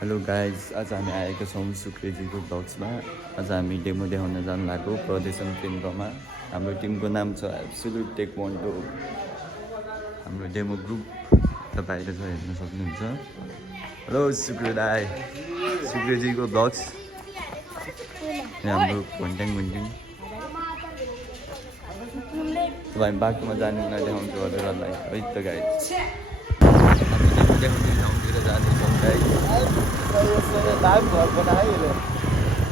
Hello guys, आज हामी आएका छौँ सुक्रेजीको ब्लग्समा। आज हामी डेमो देखाउन जानु लागेको प्रदर्शन केन्द्रमा। हाम्रो टिमको नाम छ एब्सोल्युट टेक्वान्डो। हाम्रो डेमो ग्रुप त बाहिर छ, हेर्न सक्नुहुन्छ। हेलो सुक्रेदाई, सुक्रेजीको ब्लग्स। हाम्रो भन्ट्याङ अब हामी बाटोमा जाने उनीहरू देखाउँछु हजुरहरूलाई है त गाइज। ठाउँतिर जाँदैछौँ गाइज।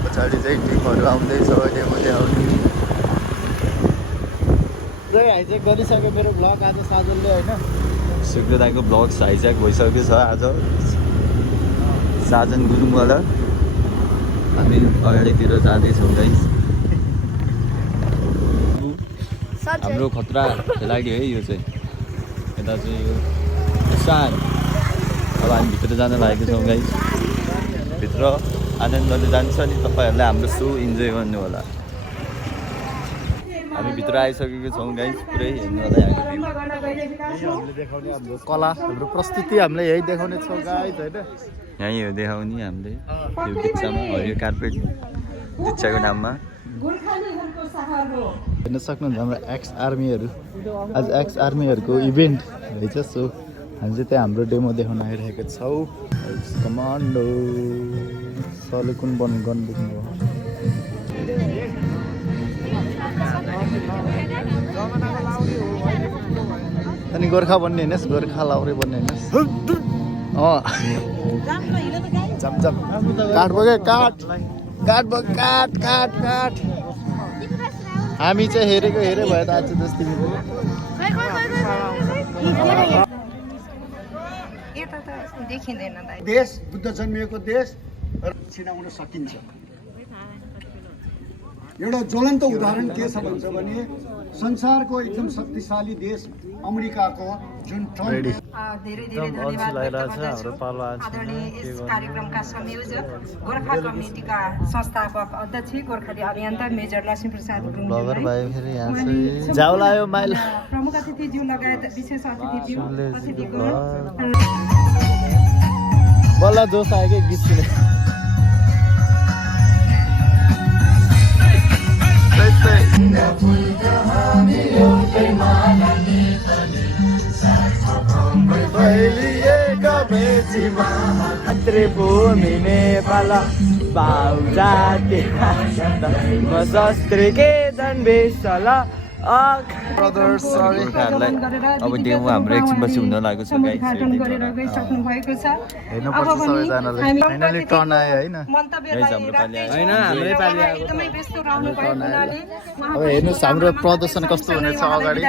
पछाडि चाहिँ टिमहरू आउँदैछ डेमो देखाउने। गरिसक्यो मेरो भ्लग आज साजनले होइन। सुक्रेदाईको ब्लग हाइज्याक भइसकेको छ आज साजन गुरुङबाट। हामी अगाडितिर जाँदैछौँ गाइज। हाम्रो खतरा खेलाडी है यो चाहिँ। यता चाहिँ यो सान। अब हामी भित्र जान लागेको छौँ गाइज। भित्र आनन्दले जान्छ नि, तपाईँहरूले हाम्रो सो इन्जोय गर्नु होला। हामी भित्र आइसकेको छौँ गाइज, पुरै हेर्नु होला यहाँको भ्यू। हामीले देखाउने हाम्रो कला, हाम्रो प्रस्तुति हामीले यही देखाउने छौँ गाइज होइन। यहीँ हो देखाउने हामीले यो बिच्चामा हरियो कार्पेट बिच्चाको नाममा। हेर्न सक्नुहुन्छ हाम्रो एक्स आर्मीहरू। आज एक्स आर्मीहरूको इभेन्ट रहेछ। सो हामी चाहिँ त्यहाँ हाम्रो डेमो देखाउन आइरहेको छौँ। कमान्डो सरले कुन गन बोक्नुभयो? अनि गोर्खा भन्ने हेर्नुहोस्, गोर्खा लाउरे भन्ने हेर्नुहोस्। झमझम काठ बोके काठ काठ बोक काठ काठ काठ। हामी चाहिँ हेरेको हेरे भयो त आज जस्तै। देश बुद्ध जन्मिएको देश छिनाउन सकिन्छ। एउटा ज्वलन्त उदाहरण के छ भन्छ भने संसारको एकदम शक्तिशाली देश अमेरिकाको जुन धेरै धन्यवाद आदरणीय यस कार्यक्रमका संयोजक, गोर्खा कमिटीका संस्थापक अध्यक्ष, गोर्खाली अभियन्ता मेजर लक्ष्मीप्रसाद गुरुङज्यूलाई, प्रमुख अतिथिज्यू लगायत विशेष अतिथिज्यू बल्ल जोस आयो कि गीत सुने। मातृभूमि नेपाल बाउ जाति म शस्त्री के जन्मेसल। गोर्खाहरूलाई अब डेमो हाम्रो एकछिनपछि हुन लागेको छ गाइज। हेर्नुपर्छ सबैजनाले। फाइनली टर्न आयो होइन। अब हेर्नुहोस् हाम्रो प्रदर्शन कस्तो हुनेछ अगाडि।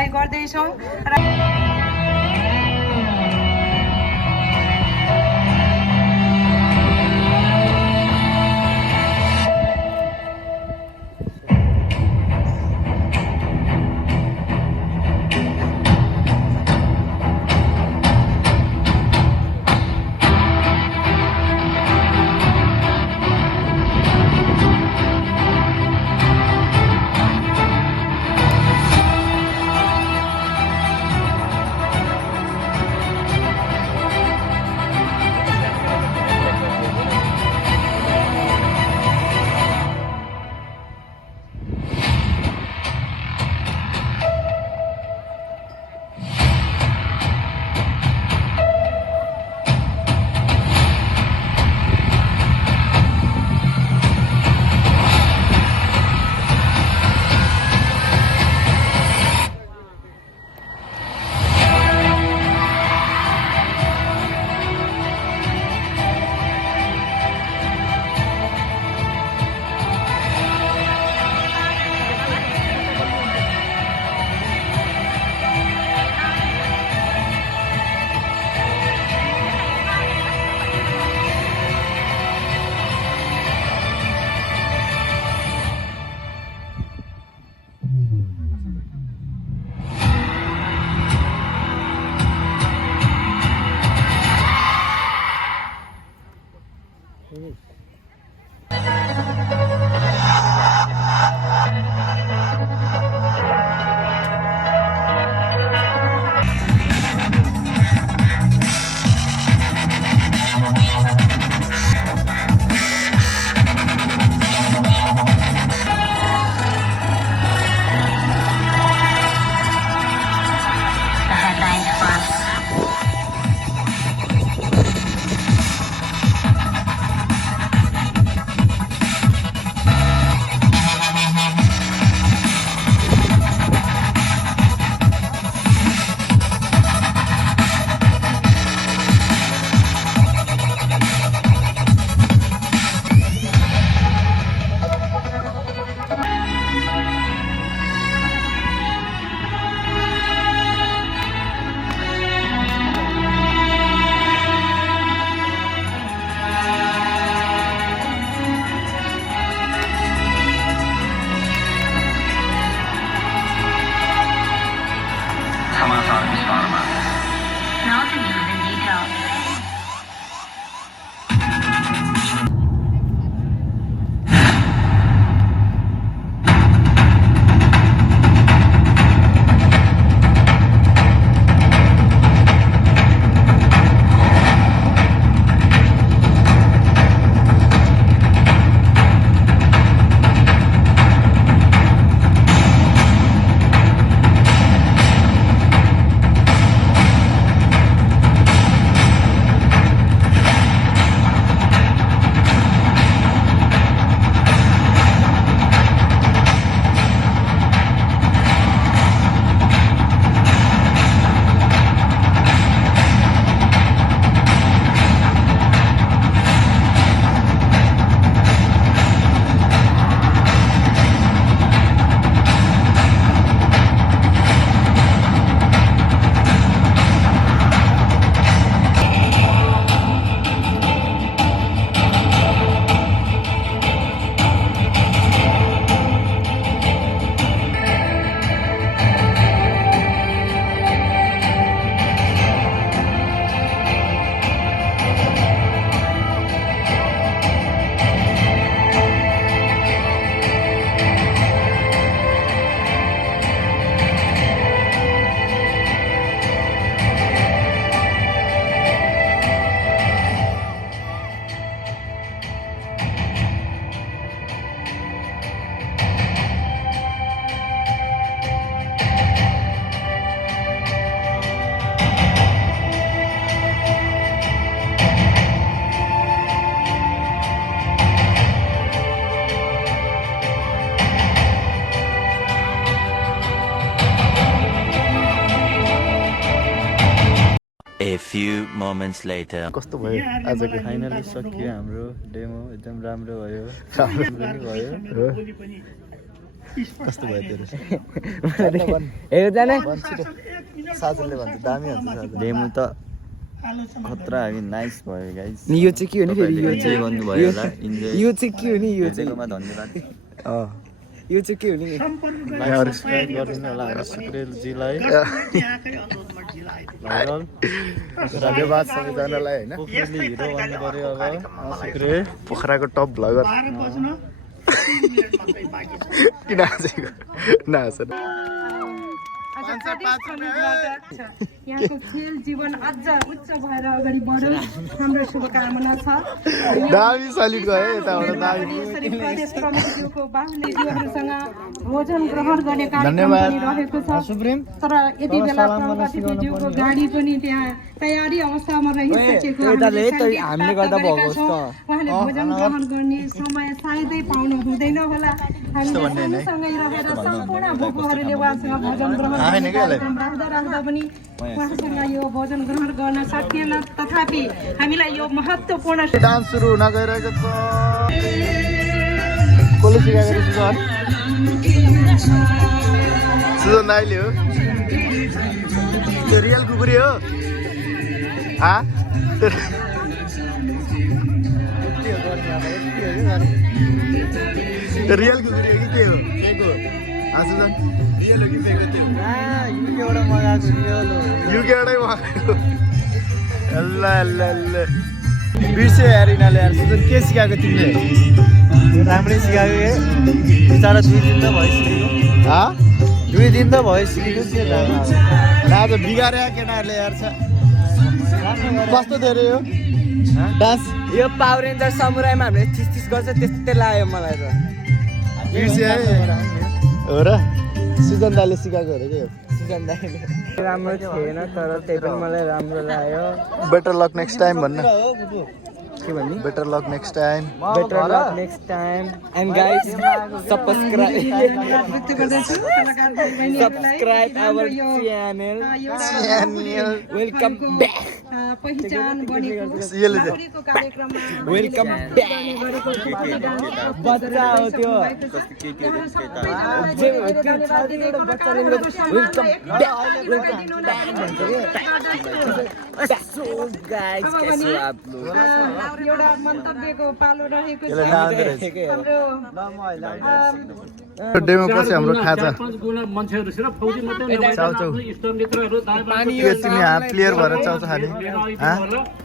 few moments later. कस्तो भयो आजको फाइनली सकियो हाम्रो डेमो एकदम राम्रो भयो राम्रो पनि भयो कस्तो भयो तेरो हेर्दैन साजनले भन्छ दामी हुन्छ साजन डेमो त खतरा हो कि नाइस भयो गाइस यो चाहिँ के हो नि फेरि यो इन्जोय गर्नुभयो होला इन्जोय यो चाहिँ के हो नि यो चाहिँ हेर्दैकोमा धन्यवाद यो चाहिँ के हो नि यहाँहरू सब्सक्राइब गरिदिनु होला हाम्रो सुक्रेलजीलाई धन्यवाद सबैजनालाई होइन पोखरेलले हिरो बन्नु पर्यो अब सुक्रेल पोखराको टप भ्लगर किन हाँसेको नहाँसेर यहाँको खेल जीवन अझ उच्च भएर अगाडि बढोस् हाम्रो शुभकामना छ दामी सलिड गयो यताबाट दामी यसरी प्रदेश प्रमुखज्यूको बाहुलेज्यूहरूसँग भोजन ग्रहण गर्ने कार्यक्रम धन्यवाद। पनि रहेको छ तर यति बेला प्रमुख अतिथिज्यूको गाडी पनि त्यहाँ तयारी अवस्थामा रहिसकेको हामीले गर्दा भएको छ। उहाँले भोजन ग्रहण गर्ने समय सायदै पाउनु हुँदैन होला हामीले सँगसँगै रहेर सम्पूर्ण भोकोहरूले उहाँसँग भोजन ग्रहण गर्ने कार्यक्रम राख्दा पनि उहाँसँग यो भोजन ग्रहण गर्न सकिएन तथापि हामीलाई यो महत्त्वपूर्ण डान्स सुरु हुन गइरहेको छ कसले सिकाएको सुजन सुजन नाइले हो त्यो रियल कुकुरी हो त्यो रियल कुकुरी हो कि के हो सुजन रियल हो कि फेको त्यो युकेबाटै मगाएको ल ल ल बिर्स्यो यार यिनीहरूले यार सुजन के सिकाएको तिमीले राम्रै सिकायो ए बिचरा 2 दिन त भइसक्यो 2 दिन त भइसक्यो के आज बिगारे केटाहरूले यार छ कस्तो धेरै हो डान्स यो पावर रेन्जर समुराईमा हामीले थिस गर्छ त्यस्तै लाग्यो मलाई त बिर्स्यो है हो र सुजन दाले सिकाएको अरे के राम्रो थिएन तर त्यही पनि मलाई राम्रो लाग्यो बेटर लक नेक्स्ट टाइम भन्न के भन्ने better luck next time better luck next time and guys subscribe our channel welcome back पहिचान बनेको यसले नोकरीको कार्यक्रममा वेलकम ब्याक बच्चा हो त्यो जे हो त्यो छातीले एउटा बच्चा लिएको वेलकम ब्याक सो गाइस कैसे हो आप लोग एउटा मन्तव्यको पालो रहेको छ यसले डान्स हाम्रो डेमो पछि हाम्रो खाजा चाउचाउ के तिमी प्लेयर भएर चाउचाउ खाने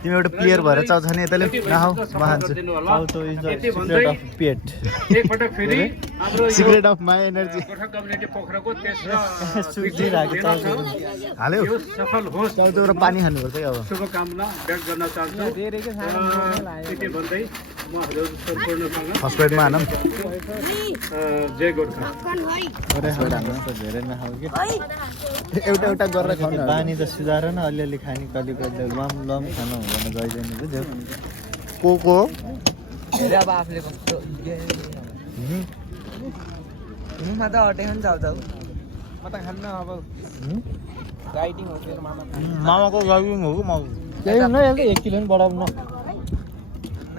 तिमी एउटा प्लेयर भएर चाउचाउ खाने यताले नखाऊ म खान्छु चाउचाउ इज द सिक्रेट अफ पेट सिक्रेट अफ माई एनर्जी सुक्दिरहेको चाउचाउ हाल्यो सफल होस् चाउचाउ र पानी खानुपर्छ क्या अब शुभकामना व्यक्त गर्न चाहन्छु यति भन्दै म हजुर सम्पूर्णसँग फर्स्ट राइडमा हानौँ जय गोर्खा धेरै नखाऊ कि एउटा एउटा गरेर खाउँ न बानी त सुधार न अलिअलि खाने कहिले कहिले लम खानु हुँदैन गइदैन बुझ्यो को हेरे अब आफूले कस्तो मुखमा त अटेको नि चाउचाउ म त खान्न अब राइडिङ हो मेरो मामा मामाको गाउँ हो कि माउ त्यही न 1 किलो नि बढाउनु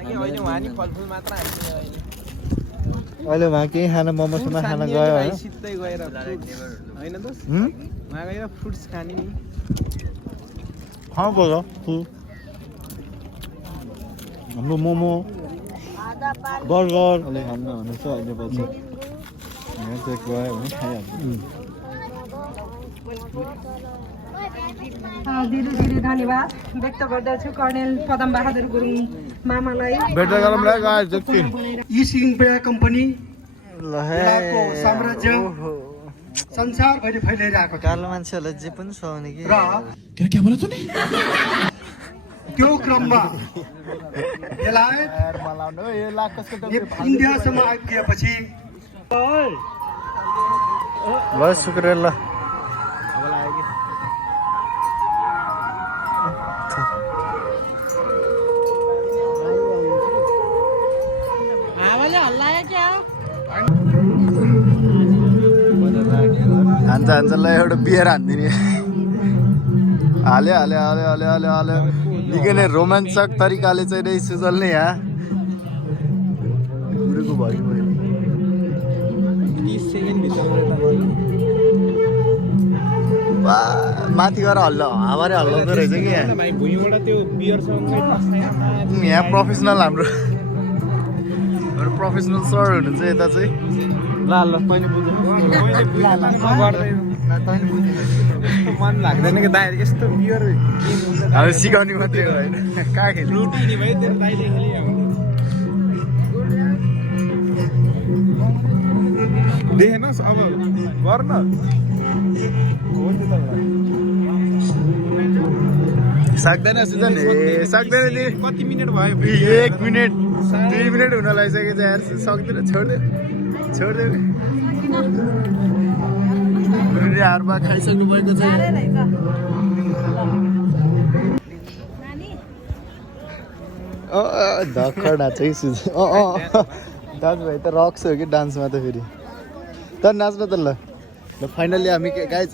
कि होइन उहाँ नि फलफुल मात्र हाल्छ अहिले उहाँ केही खाना मोमोसम्म खान गयो होइन सिधै गएर होइन दोस्त उहाँ गएर फ्रुट्स खाने नि खाऊ गयो हाम्रो मोमो बर्गर अहिले खान्न भने चाहिँ अहिले पछि यहाँ चाहिँ गयो भने खाइहाल्छ धेरै धेरै धन्यवाद व्यक्त गर्दछु कर्णेल पदम बहादुर गुरुङ मामालाई भेट्दा गरौँ ल गाइस एकछिन इस्ट इन्डिया कम्पनी को साम्राज्य संसारभरि फैलिरहेको छ कालो मान्छेहरूलाई जे पनि सुहाउने कि र त्यो क्रममा बेलायत इन्डियासम्म आइपुगेपछि ल शुक्रिया ल हान्छ ल एउटा बियर हान्दिने हाल्यो निकै नै रोमाञ्चक तरिकाले चाहिँ नै सुजलले यहाँ गुरुको भयो 30 सेकेन्ड भित्र माथि गएर हावाले हल्लाउँदो रहेछ कि यहाँ भाइ भुइँबाट त्यो बियरसँगै यहाँ प्रोफेसनल हाम्रो प्रोफेसनल सर हुनुहुन्छ यता चाहिँ ल तैँले बुझ्नु मन लाग्दैन कि दाइ यस्तो बियर हामी सिकाउने मात्रै हो होइन कहाँ खेल्नु लुटी नि भाइ त्यो दाइले खेलि देखेनस् अब गर्न सक्दैन सुजन सक्दैन नि कति मिनट भयो 1 मिनट 2 मिनट हुन लागिसकेको छ यार सक्दैन छोड्दै हारमा खाइसक्नु भएको छ धक्का नाच है सुजन डान्स भाइ त रक्स हो कि डान्समा त फेरि तर नाच्न त ल फाइनली हामी गाइज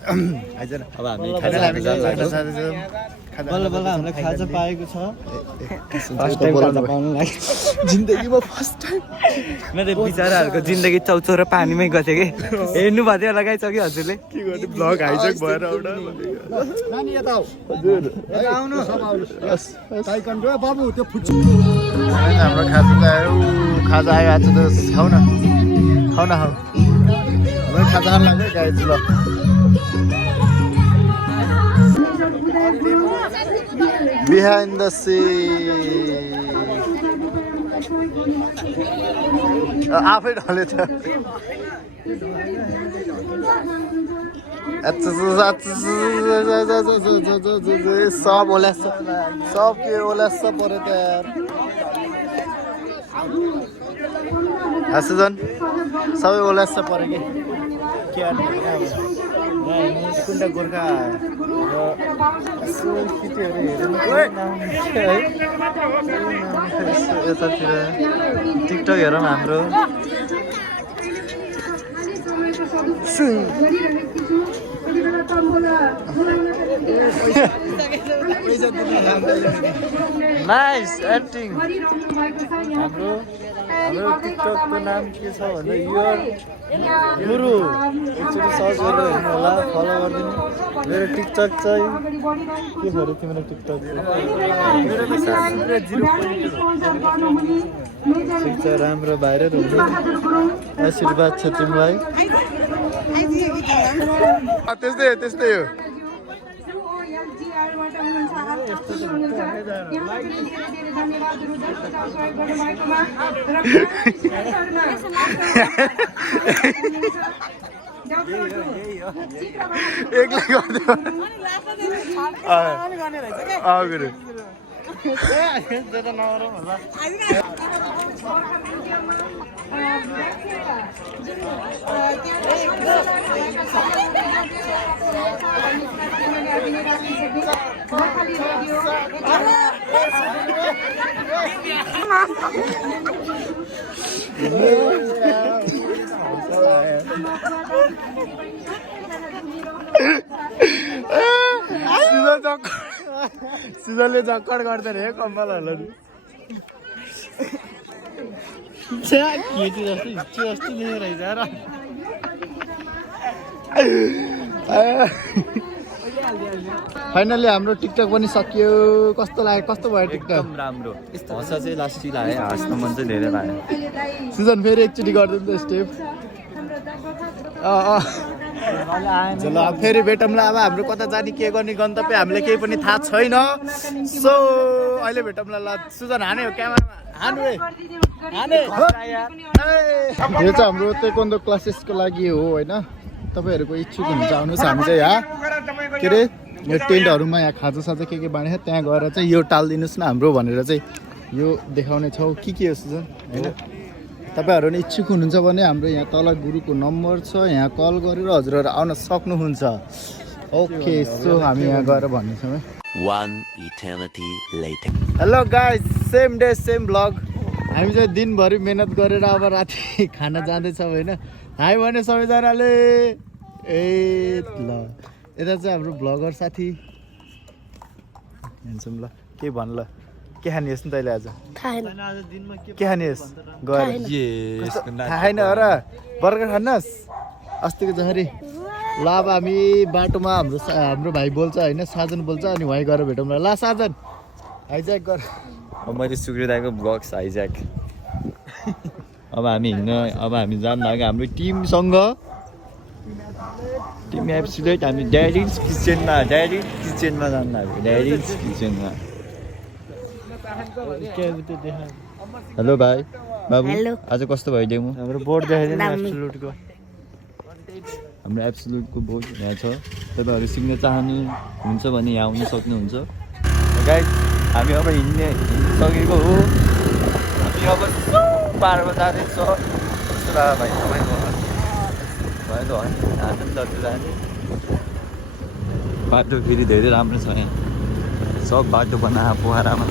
आइज न अब हामी बल्ल हामीले खाजा पाएको छ जिन्दगीमा फर्स्ट टाइम मेरो बिचराहरूको जिन्दगी चौचौरो पानीमै गथ्यो कि हेर्नु भएको थियो लगाइसक्यो हजुरले के गर्ने ब्लग हाइजेक भएर नानी यता आऊ हजुर आउनु सब आउनुहोस् ताइकन्डो बाबु त्यो फुच्चु हाम्रो खाजा त आयो खाजा आयो आज त खाऊ न खाऊ हाम्रो खाजा खान लाग्यो गाइज ल Behind the scene. आफै ढले त सब ओला सब के ओला सब पऱ्यो त यार सुजन सबै ओला सब पऱ्यो के कुन्टा गोर्खा यतातिर टिकटक हेरौँ हाम्रो नाइस एक्टिङ हाम्रो टिकटकको नाम के छ भन्दा यो गुरु एकचोटि सर्च गरेर हेर्नु होला फलो गरिदिनु मेरो टिकटक चाहिँ के छ अरे तिम्रो टिकटक ठिक छ राम्रो भाइरल हुन्छ आशीर्वाद छ तिमीलाई त्यस्तै हो एक्लै गरिदियो गुरु सिजनले चक्कर गर्दैन है कम्मलहरूलाई फाइनली हाम्रो टिकटक पनि सकियो कस्तो लाग्यो कस्तो भयो टिकटक एकदम राम्रो हँसा चाहिँ लास्टी लाग्यो हाँस्न मन चाहिँ धेरै लाग्यो सिजन फेरि एकचोटि गरिदिनु त स्टेप ल फेरि भेटौँला अब हाम्रो कता जाने के गर्ने गन्तव्य हामीलाई केही पनि थाहा छैन सो अहिले भेटौँला ल सुजन हाने हो क्यामेरामा हानु यो चाहिँ हाम्रो ताइक्वान्डो क्लासेसको लागि हो होइन तपाईँहरूको इच्छुक हुन्छ आउनुहोस् हामी चाहिँ यहाँ के अरे यो टेन्टहरूमा यहाँ खाजासाजा के बाँडेको छ त्यहाँ गएर चाहिँ यो टालिदिनुहोस् न हाम्रो भनेर चाहिँ यो देखाउने छौँ के हो सुजन होइन तपाईँहरू नि इच्छुक हुनुहुन्छ भने हाम्रो यहाँ तल गुरुको नम्बर छ यहाँ कल गरेर हजुरहरू आउन सक्नुहुन्छ ओके सो हामी यहाँ गएर भन्नेछौँ है hello guys same day same blog हामी चाहिँ दिनभरि मेहनत गरेर अब राति खाना जाँदैछौँ होइन हाई भने सबैजनाले ए ल यता चाहिँ हाम्रो ब्लगर साथी ह्यान्डसम ल के भन ल के खानिस् नि तैँले आज खाएन के खानिस् गएर थाहा छैन र बर्गर खानुहोस् अस्तिको जसरी ल अब हामी बाटोमा हाम्रो भाइ बोल्छ होइन साजन बोल्छ अनि वहीँ गएर भेटौँ ल साजन हाइज्याक गर अब मैले सुक्रिदाको ब्लग्स हाइज्याक अब हामी जानु लाग्यो हाम्रो टिमसँग टिम एब्सोल्युट हामी ड्याडिज किचनमा जानु लाग्यो ड्याडिज किचनमा हेलो भाइ बाबु हेलो। आज कस्तो भयो डेमो हाम्रो बोर्ड देखाइदिनु दामी। एब्सोल्युटको हाम्रो एब्सोल्युटको बोर्ड यहाँ छ तपाईँहरू सिक्न चाहनुहुन्छ भने यहाँ आउन सक्नुहुन्छ गाइस हामी अब हिँडिसकेको हो हामी अब पाहाडमा जाँदैछ कस्तो लाग्यो भाइ तपाईँको भयो आनन्द जाने बाटो फेरि धेरै राम्रो छ यहाँ सब बाटो बना पोखरामा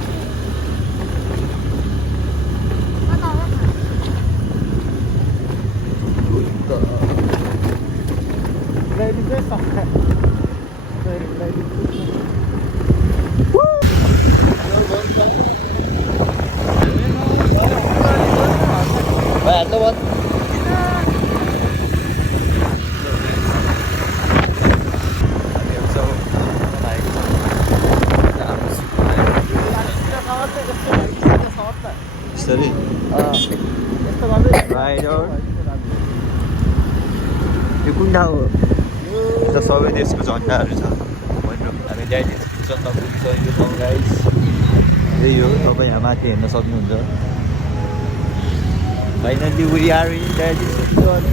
सरी यो कुन ठाउँ हो त सबै देशको झन्डाहरू छ हामी ड्याडिज किचनमा पुगिसकेको छौँ गाइस त्यही हो तपाईँ यहाँ माथि हेर्न सक्नुहुन्छ finally we are in daddy's kitchen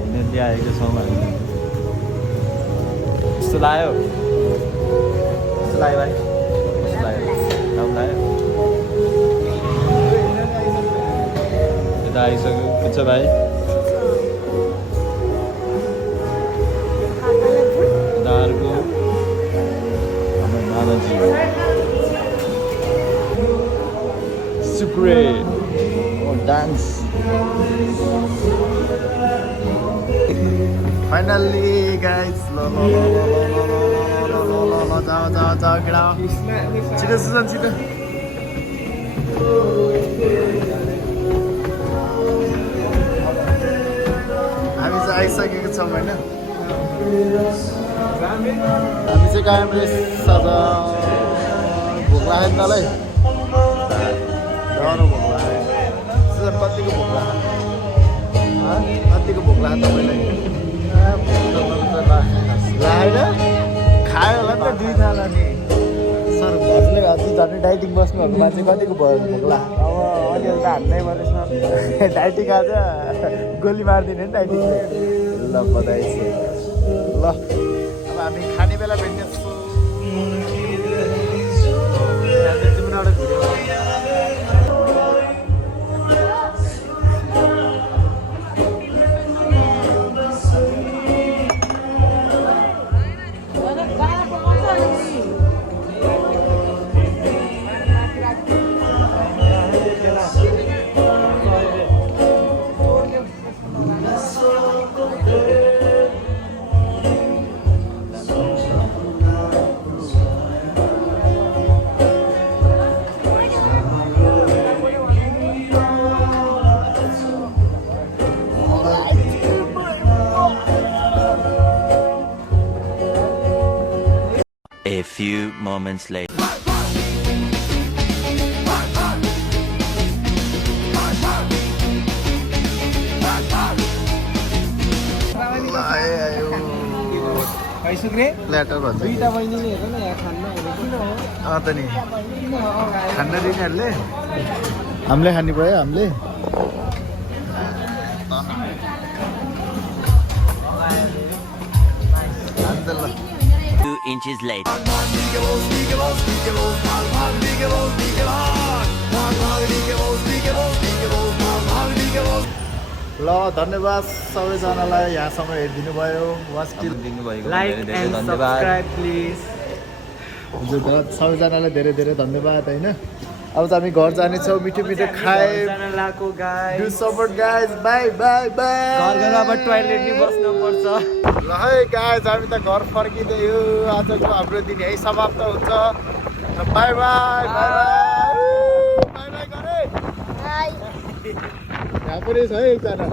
finally आएको छौँ हामी कस्तो लाग्यो कस्तो लाग्यो भाइ कस्तो लाग्यो राम्रो लाग्यो यता आइसक्यो के छ भाइ यता अर्को हाम्रो नानाजी सुक्रे डान्स फाइनल्ली गाइस ल जाऊ केटा छिटो सुजन छिटो हामी चाहिँ आइसकेको छौँ होइन हामी चाहिँ कामले सादा भोक लाग्यो नि तँलाई डह्रो भोक लाग्यो सुजन कतिको भोक लाग्यो कतिको भोक लाग्यो तपाईँलाई लाग्यो खायो होला नि त 2 थाला नि सर हजुरले हजुर झन् डाइटिङ बस्नुभएको मान्छे कतिको भयो भोक लाग्यो अब अलिअलि त हान्नै पर्छ डाइटिङ आज गोली मारिदिने नि डाइटिङले ल बधाई छ ल अब हामी खाने बेला भेट्ने छौँ A few moments later. Platter भन्छ दुईटा बहिनीले हेर न यहाँ खान्न किन हो त नि खान्न दिनेहरूले हामीले खाने भयो हामीले अन्त ल 2 inches later. ल धन्यवाद सबैजनालाई यहाँसम्म हेरिदिनु भयो दिनुभएको लाइक धेरै धेरै एन्ड धन्यवाद सब्सक्राइब प्लिज हजुर सबैजनालाई धेरै धेरै धन्यवाद होइन अब चाहिँ हामी घर जानेछौँ मिठो मिठो खाए लाको गाई do support guys by by by घर घर अब टोयलेट नि बस्नु पर्छ ल है गाइज हामी त घर फर्किँदै हो आजको हाम्रो दिन यही समाप्त हुन्छ by by by by by गरे यहाँ पनि छ है एकजना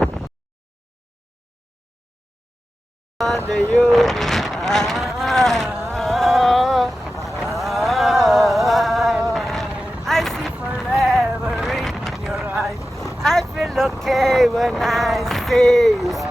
I see forever in your eyes. I feel okay when I see you.